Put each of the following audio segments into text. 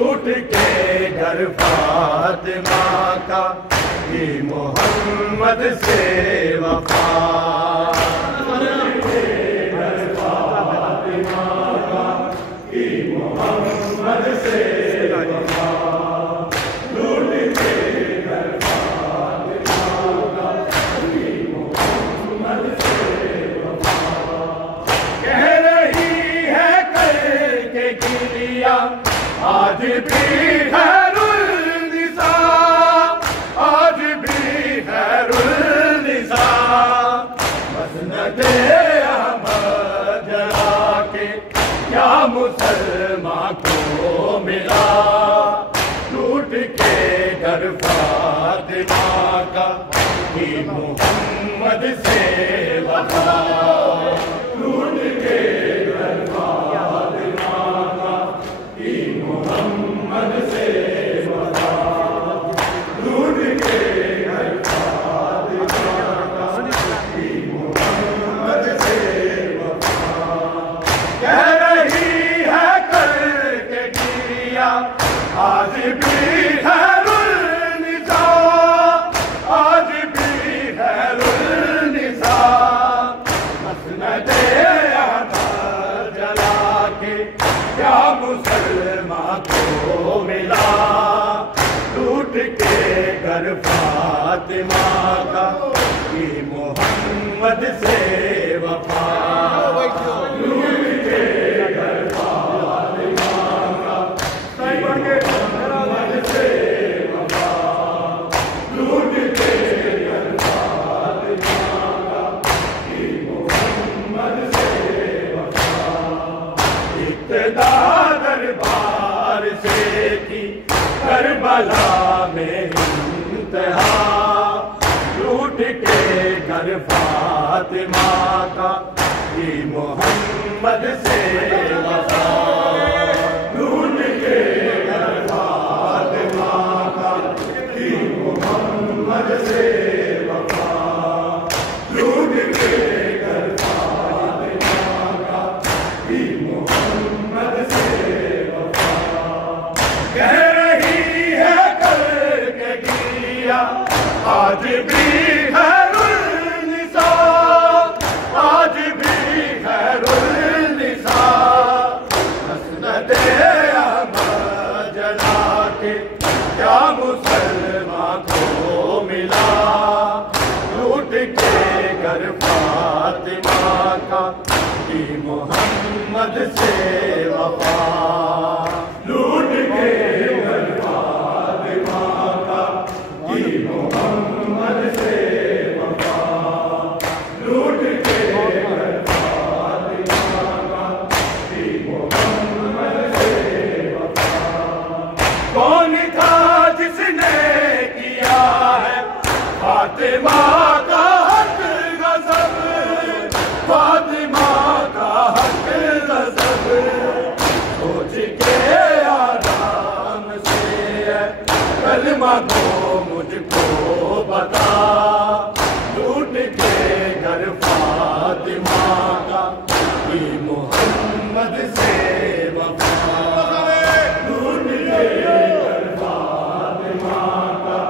लूट के घर फातिमा का ये मोहम्मद से वफा। आज भी खैरुन्निसा, आज भी खैरुन्निसा, मसनदे अहमद जला के क्या मुसलमान को मिला। लूट के घर फातिमा का ये मोहम्मद से वफा। लूट के घर फातिमा का ये मोहम्मद से वफा। लूट के घर फातिमा का ये मोहम्मद से वफा। कह रही है करके किया आज भी खैरुन्निसा, आज भी खैरुन्निसा, मसनदे अहमद जला के क्या मुसलमान को मिला। लूट के घर फातिमा का ये मोहम्मद से वफा। लूट के घर फातिमा का मोहम्मद से वफा। लूट के घर फातिमा का ये मोहम्मद से वफा। इब्तिदा दरबार से की करबला में इंतहा। लूट के घर फातिमा का ये मोहम्मद से वफा। लूट के घर फातिमा का ये मोहम्मद से वफा। लूट के घर फातिमा का ये मोहम्मद से वफा। कह रही है करके किया आज भी खैरुन्निसा, आज भी खैरुन्निसा, मसनदे अहमद जला के क्या मुसलमान को मिला। लूट के घर फातिमा का ये मोहम्मद से वफा। लूट के घर फातिमा का ये मोहम्मद से वफा। लूट के घर फातिमा का ये मोहम्मद से वफा। कौन था जिसने किया है फातिमा का हक गज़ब, फातिमा का हक गज़ब। सोच के आराम से कलमा को मुझको बता। लूट के घर फातिमा का ये मोहम्मद से वफा। लूट के घर फातिमा का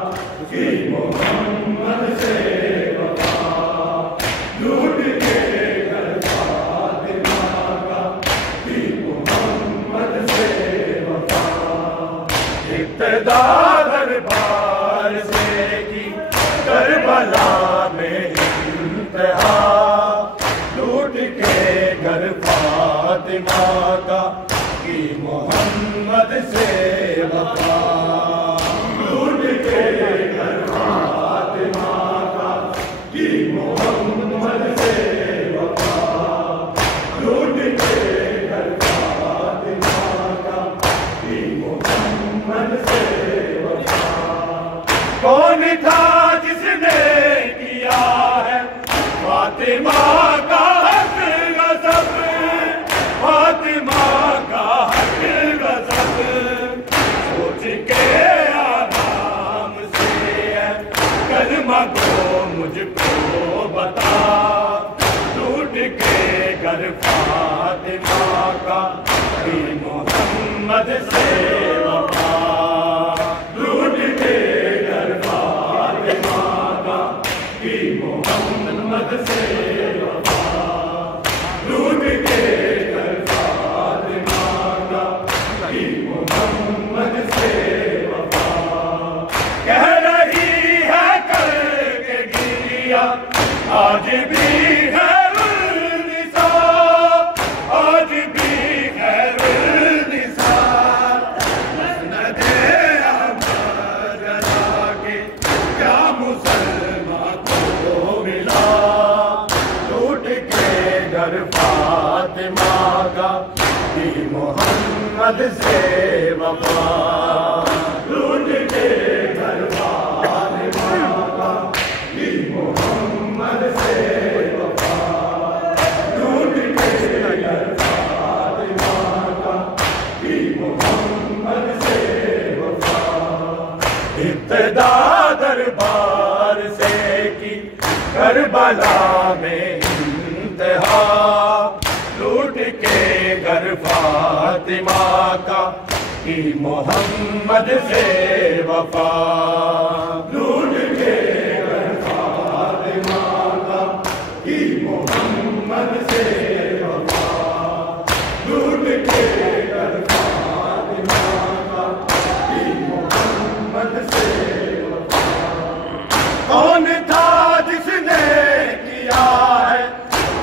ये मोहम्मद से वफा। लूट के घर फातिमा का ये मोहम्मद से वफा। इब्तिदा दरबार से की करबला में इंतहा। लूट के घर फातिमा का ये मोहम्मद से वफा। लूट के घर फातिमा का ये मोहम्मद से वफा। लूट के घर फातिमा का ये मोहम्मद से वफा। कौन था जिसने किया है फातिमा का हक गज़ब, फातिमा का हक गज़ब। सोच से वफा, लूट के घर फातिमा का की मोहम्मद से वफा, लूट के घर फातिमा का की मोहम्मद से वफा। इब्तिदा दरबार से की करबला में इंतहा, लूट के घर फातिमा का की मोहम्मद से वफा, लूट के घर फातिमा का की मोहम्मद से वफा, लूट के घर फातिमा का की मोहम्मद से वफा। कौन था जिसने किया है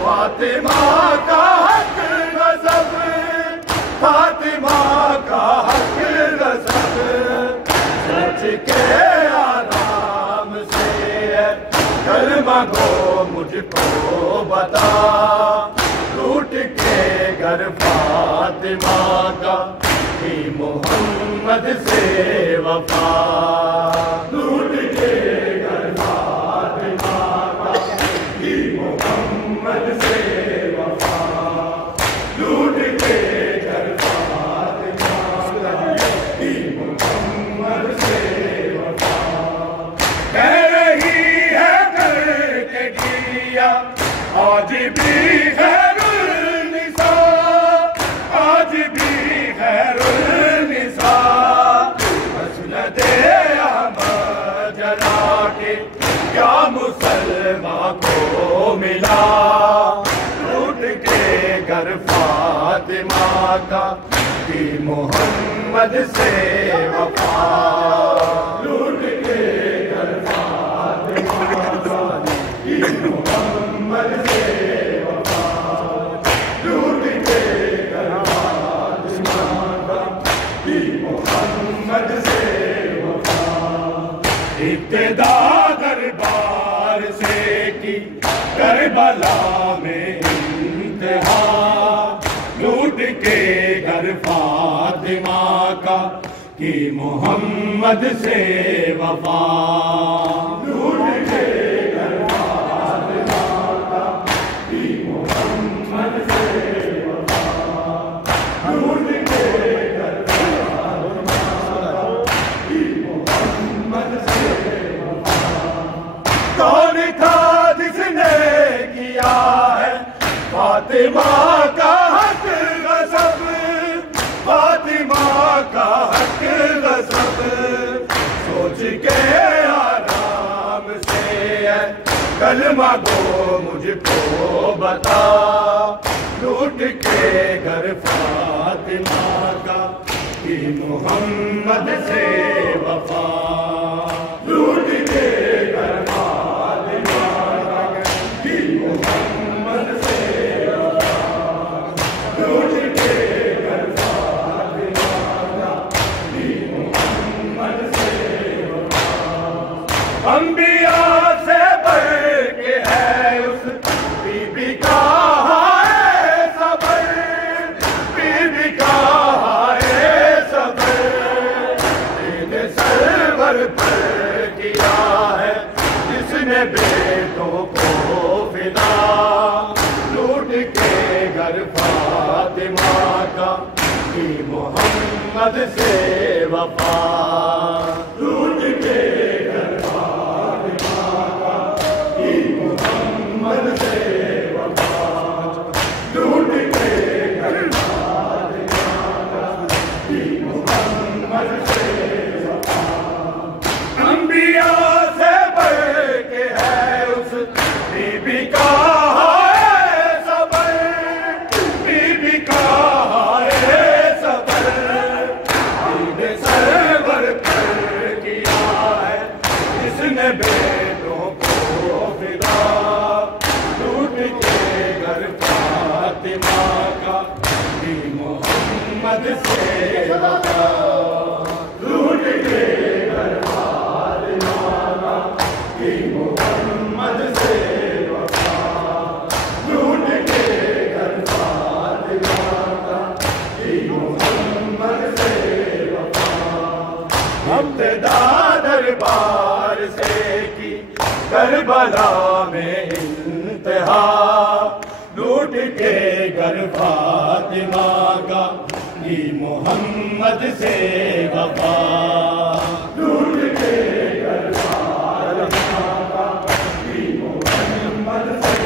फातिमा का हक गज़ब, फातिमा का हक गज़ब, सोच के आराम से कलमा गो मुझको बता, लूट के घर फातिमा का की मोहम्मद से वफा, लूट के घर फातिमा का की मोहम्मद से वफा, लूट के घर फातिमा का की मोहम्मद से वफा। कह रही है करके गिरिया आज भी खैरुन्निसा, आज भी खैरुन्निसा, मसनदे अहमद जला के क्या मुसलमान को मिला, लूट के घर फातिमा का की मोहम्मद से वफा, लूट के घर फातिमा का की मोहम्मद से वफा, लूट के घर फातिमा का की मोहम्मद से वफा। इब्तिदा दरबार से की करबला में इंतहा, लूट के घर फातिमा का की मोहम्मद से वफा, लूट के घर फातिमा का की मोहम्मद से वफा, लूट के घर फातिमा का की मोहम्मद से वफा। कौन था जिसने किया है फातिमा का हक गज़ब, फातिमा का हक गज़ब, सोच के आराम से कलमा गो मुझको बता, लूट के घर फातिमा का की मोहम्मद से वफा, लूट के घर फातिमा का की मोहम्मद से वफा, लूट के घर फातिमा का की मोहम्मद से वफा। अंबिया से बढ़ के है उस बीबी का है सबर, बीबी का है सबर, तेरे सरवर पर किया है जिसने बेटों को फिदा, लूट के घर फातिमा का की मोहम्मद से वफा, लूट के घर फातिमा का की मोहम्मद से वफा, लूट के घर फातिमा का की मोहम्मद से वफा। अंबिया से बढ़ के है उस बीबी का है सबर, बीबी का है सबर, सरवर इब्तिदा दरबार से की करबला में इंतहा, लूट के घर फातिमा का की मोहम्मद से वफा, लूट के घर फातिमा का की मोहम्मद से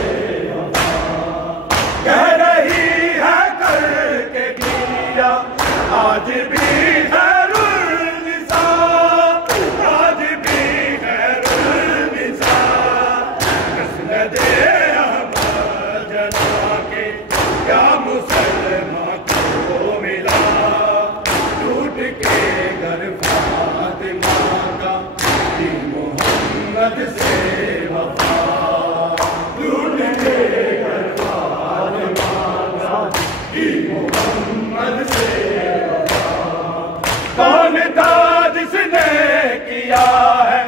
वफा। कह रही है करके किया आज भी से वफा, लूट के घर फातिमा का की मोहम्मद से वफा। कौन था जिसने किया है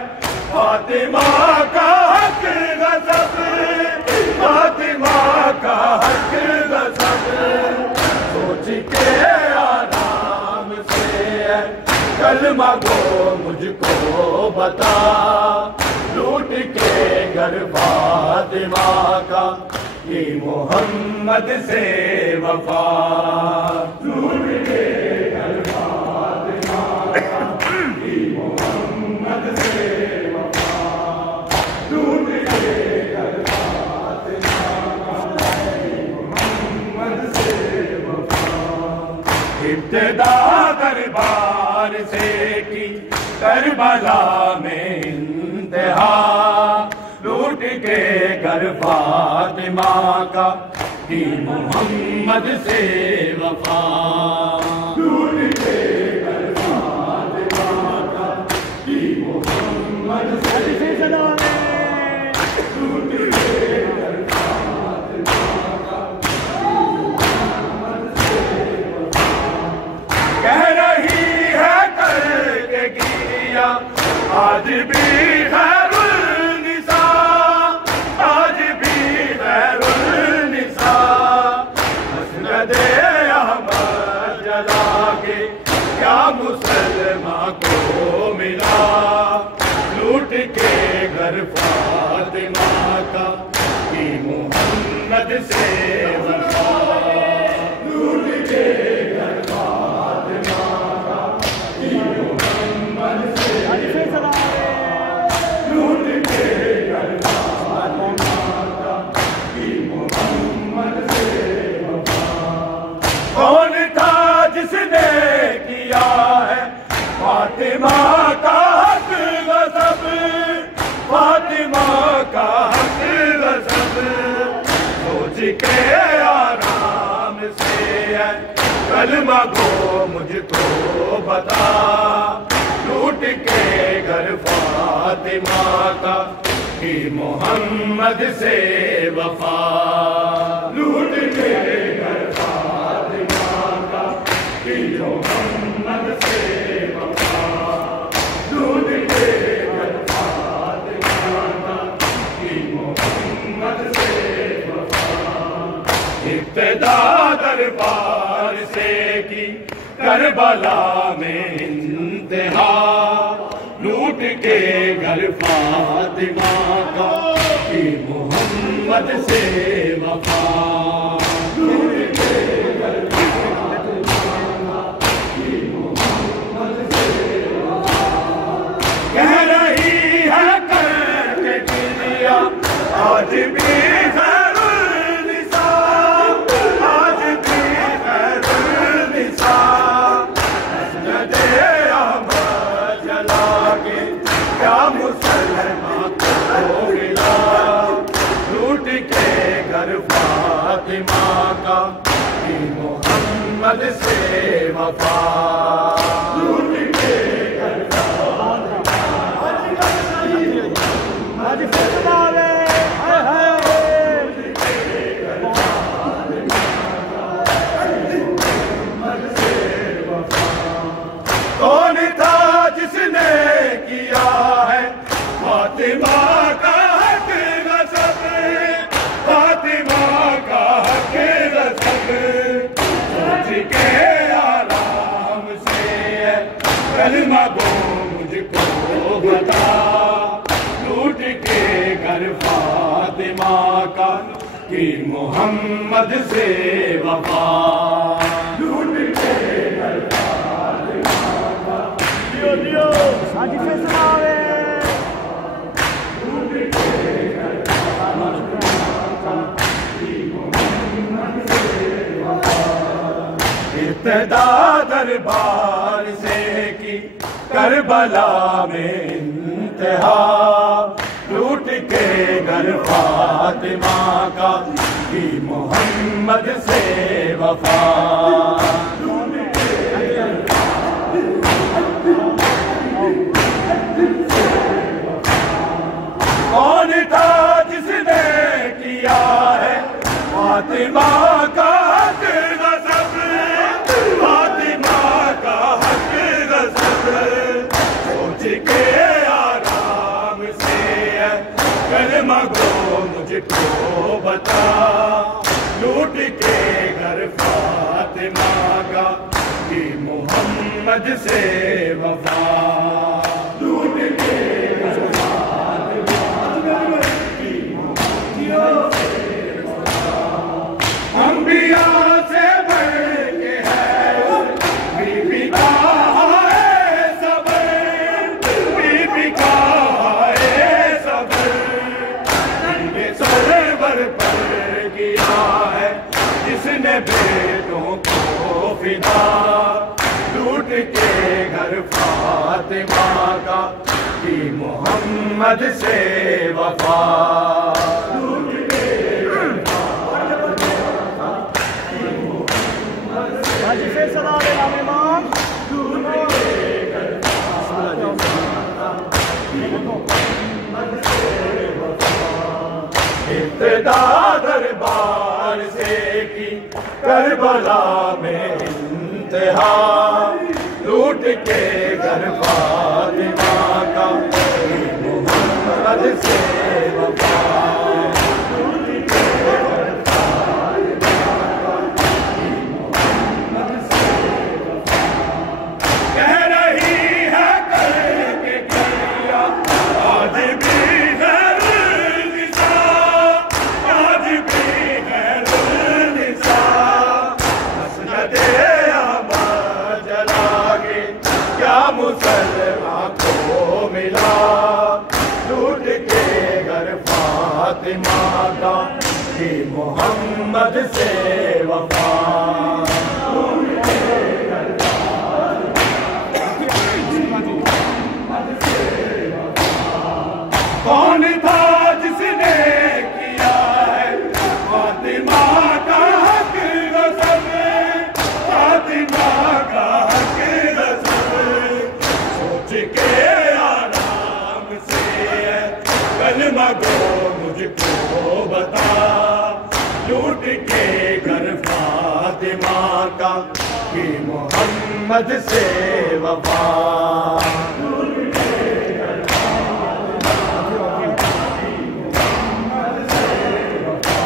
फातिमा का हक गज़ब, फातिमा का हक गज़ब। सोच के आराम से कलमा गो मुझको बता, लूट के घर फातिमा का ये मोहम्मद से वफा, लूट के घर फातिमा का ये मोहम्मद से वफा, लूट के घर फातिमा का ये मोहम्मद से वफा। इब्तिदा दरबार से की करबला में इंतहा, लूट के घर फातिमा का की मोहम्मद से वफा, लूट के घर फातिमा का की मोहम्मद से वफा, लूट के घर फातिमा का की मोहम्मद से वफा। कह रही है करके किया आज भी मुसलमान को मिला, लूट के घर फातिमा का की मोहम्मद से वफा, लूट के घर फातिमा का की मोहम्मद से वफा, लूट के घर फातिमा का की मोहम्मद से वफा। कौन था जिसने किया है फातिमा का हक गज़ब, फातिमा का हक गज़ब। सोच के आराम से कलमा गो मुझको बता, लूट के घर फातिमा का की मोहम्मद से वफा, लूट के घर फातिमा का की मोहम्मद से वफा, लूट के घर फातिमा का की मोहम्मद से वफा। इब्तिदा दरबार से की करबला में इंतहा, लूट के घर फातिमा का की मोहम्मद से वफा, लूट के घर फातिमा की मोहम्मद से वफा। कह रही है करके किया आज भी फातिमा का की मोहम्मद से वफा, लूट के घर फातिमा से वफा। कौन था जिसने किया है फातिमा का हक गज़ब, फातिमा का हक गज़ब। सोच के आराम से कलमा गो मुझको बता, लूट के घर फातिमा का कि मोहम्मद से वफा। लूट के घर फातिमा का आज से सुनावे। लूट के घर फातिमा का कि मोहम्मद से वफा। इब्तिदा दरबार से की करबला में इंतहा, लूट के घर फातिमा का कि मोहम्मद से वफा। कौन था जिसने किया है फातिमा का हक गज़ब, फातिमा का हक गज़ब। सोच के आराम से कलमा गो मुझको बता, लूट के घर फातिमा का कि मोहम्मद से वफा। लूट के घर फातिमा की मोहम्मद से वफा। अंबिया से बढ़ के है बीबी का है सबर, बीबी का है सबर। इनके सरवर पर किया है जिसने बेटों को फिदा, लूट के घर फातिमा का कि मोहम्मद से वफा। लूट के घर फातिमा का कि मोहम्मद से वफा। लूट के घर फातिमा का कि मोहम्मद से वफा। इब्तिदा दरबार से की करबला में इंतहा, लूट के घर फातिमा का कि मोहम्मद से वफा। लूट के घर फातिमा का कि मोहम्मद से वफा। कह रही है करके किया आज भी मुसलमान को मिला, लूट के घर फातिमा का कि मोहम्मद से वफा। लूट के घर फातिमा की मोहम्मद से वफा। कौन था जिसने किया है फातिमा का हक गज़ब, फातिमा का हक गज़ब। के आराम से कलमा गो मुझको बता, लूट के घर फातिमा का कि मोहम्मद से वफा। लूट के घर फातिमा की मोहम्मद से वफा।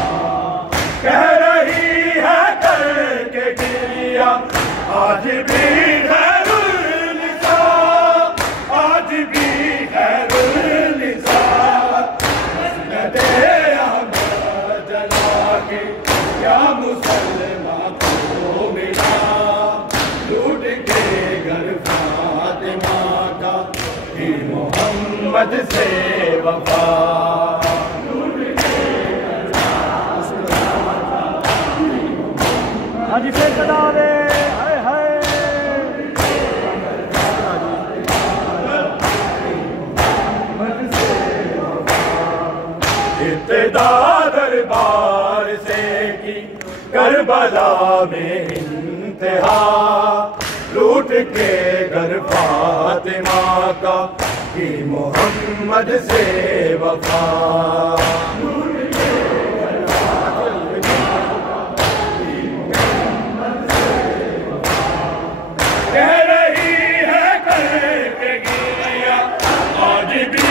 कह रही है करके किया आज भी क्या मुसलमान को मिला, लूट के घर फातिमा का कि मोहम्मद से वफा। लूट के घर फातिमा की मोहम्मद से वफा। इब्तिदा दरबार से की करबला में इंतहा, लूट के घर फातिमा का कि मोहम्मद से वफा। लूट के घर फातिमा का कि मोहम्मद से वफा। कह रही है करके किया आज भी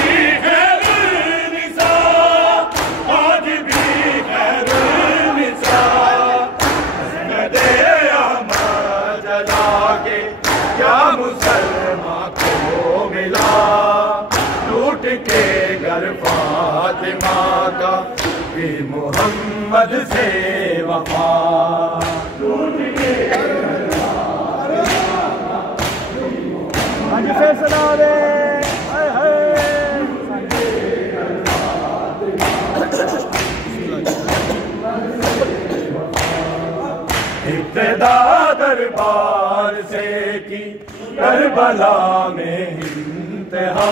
मुसलमान को मिला, कि मोहम्मद से वफा लूट के आज फैसला वे इब्तिदा दरबार से की करबला में इंतहा